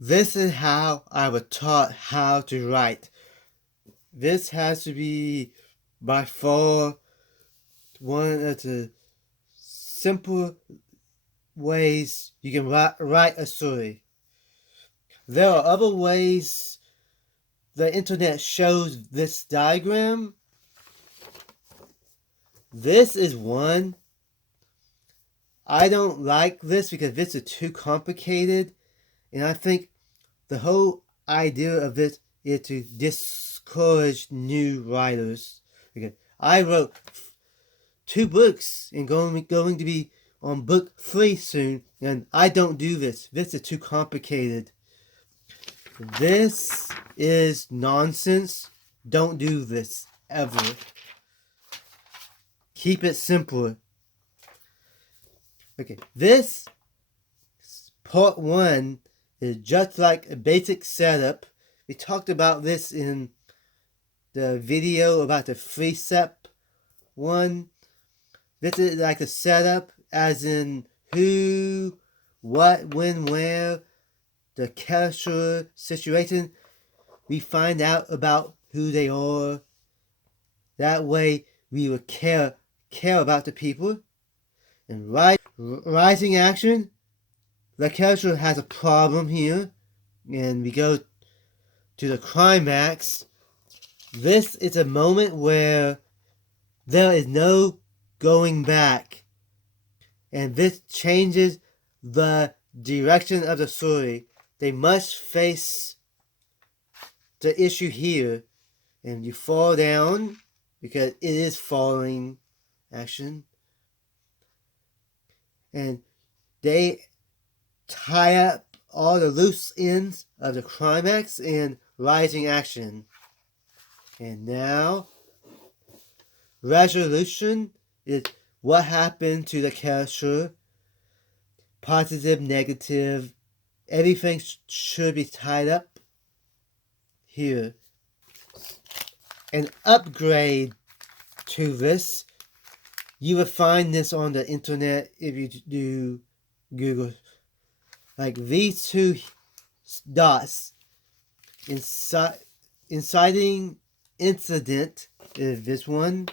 This is how I was taught how to write. This has to be by far one of the simple ways you can write a story. There are other ways the internet shows this diagram. This is one. I don't like this because this is too complicated, and I think the whole idea of this is to discourage new writers. Okay, I wrote 2 books and going to be on book 3 soon, and I don't do this. This is too complicated. This is nonsense. Don't do this ever. Keep it simpler. Okay, this part 1 is just like a basic setup. We talked about this in the video about the free step one. This is like a setup, as in who, what, when, where, the character situation. We find out about who they are. That way we will care about the people. And rising action, the character has a problem here, and we go to the climax. This is a moment where there is no going back, and this changes the direction of the story. They must face the issue here, and you fall down because it is falling action, and they tie up all the loose ends of the climax and rising action. And now, resolution is what happened to the character. Positive, negative, everything should be tied up here. An upgrade to this, you will find this on the internet if you do Google. Like these 2 dots, inciting incident is this one.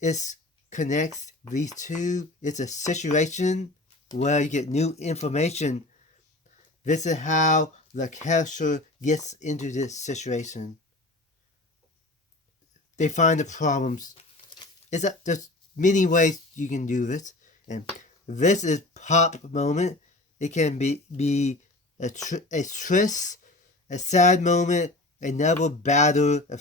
It connects these 2. It's a situation where you get new information. This is how the character gets into this situation. They find the problems. There's many ways you can do this, and this is pop moment. It can be a tryst, a sad moment, a naval battle, a